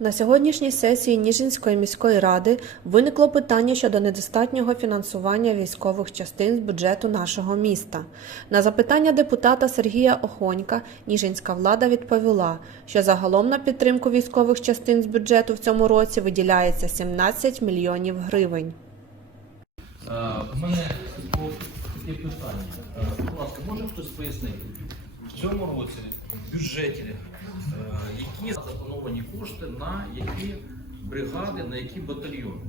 На сьогоднішній сесії Ніжинської міської ради виникло питання щодо недостатнього фінансування військових частин з бюджету нашого міста. На запитання депутата Сергія Охонька Ніжинська влада відповіла, що загалом на підтримку військових частин з бюджету в цьому році виділяється 17 мільйонів гривень. Е, У мене було таке питання. Е, Будь ласка, може хтось пояснити, в цьому році в бюджеті е, які заплановані кошти на які бригади, на які батальйони?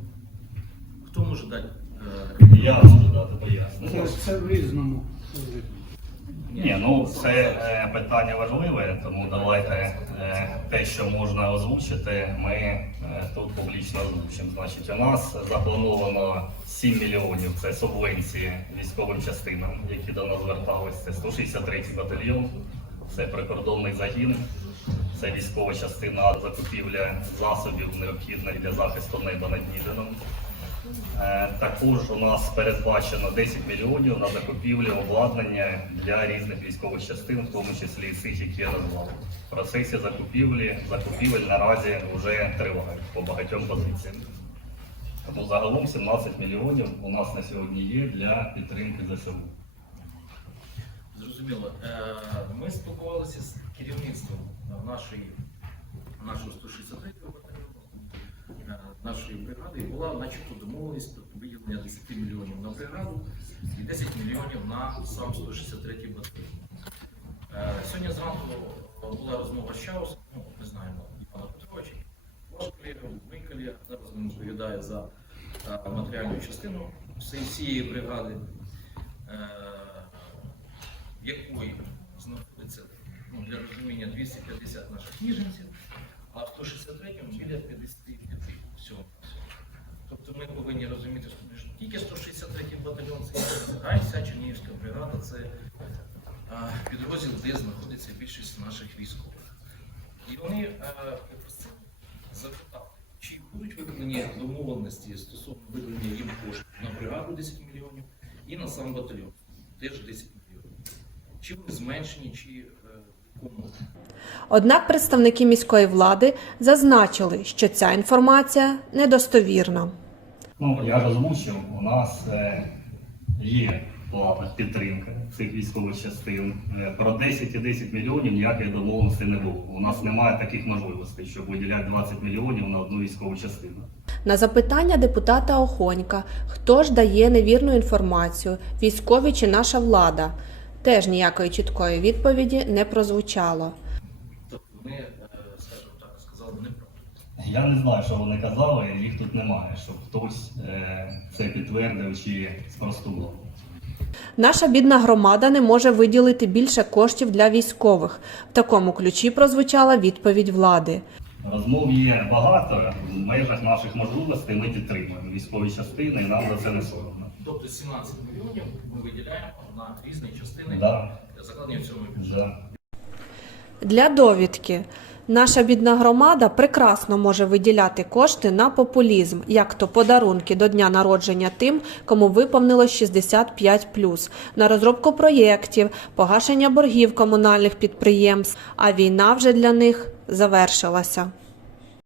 Хто може дати? е, Я можу дати пояснення. Це, це в різному. Ні, ну це е, питання важливе, тому давайте е, те, що можна озвучити, ми е, тут публічно озвучимо. Значить, у нас заплановано 7 мільйонів це субвенції військовим частинам, які до нас зверталися. Це 163 батальйон, це прикордонний загін, це військова частина закупівля засобів необхідних для захисту неба над Ніжином. Е, Також у нас передбачено 10 мільйонів на закупівлю обладнання для різних військових частин, в тому числі і цих, які я назвав. Процесі закупівлі закупівель наразі вже тривають по багатьом позиціям. Тому загалом 17 мільйонів у нас на сьогодні є для підтримки ЗСУ. Зрозуміло. Е, Ми спілкувалися з керівництвом нашої, нашого 163 батальйону, е, нашої бригади, і була начебто домовленість про виділення 10 мільйонів на бригаду і 10 мільйонів на сам 163 батальйон. Е, Сьогодні зранку була розмова з Чаусом, ну, ми знаємо Івана Петровича, ваш зараз він відповідає за е, матеріальну частину всієї- бригади. Е, якої ну, для розуміння 250 наших ніженців, а в 163-му біля 55 всього. Тобто ми повинні розуміти, що тільки 163-й батальйон це вся Чернігівська бригада це підрозділ, де знаходиться більшість наших військових. І вони е, запитати, чи будуть виконані домовленості стосовно виділення їм коштів на бригаду 10 мільйонів і на сам батальйон теж 10 мільйонів. Чи вони зменшені, чи е? Однак представники міської влади зазначили, що ця інформація недостовірна. Ну, я ж озвучив, у нас е, є плана підтримка цих військових частин. Е, Про 10 і 10 мільйонів ніякої домовленості не було. У нас немає таких можливостей, щоб виділяти 20 мільйонів на одну військову частину. На запитання депутата Охонька, хто ж дає невірну інформацію, військові чи наша влада, теж ніякої чіткої відповіді не прозвучало. Тобто ми, е, скажімо так, сказали неправду. Я не знаю, що вони казали, їх тут немає, щоб хтось е, це підтвердив чи спростував. Наша бідна громада не може виділити більше коштів для військових. В такому ключі прозвучала відповідь влади. Розмов є багато, в межах наших можливостей ми підтримуємо військові частини, і нам за це не соромно. Тобто 17 мільйонів ми виділяємо на різні частини Да, закладені в цьому бюджеті. да. Для довідки. Наша бідна громада прекрасно може виділяти кошти на популізм, як то подарунки до дня народження тим, кому виповнилось 65+, на розробку проєктів, погашення боргів комунальних підприємств, а війна вже для них завершилася.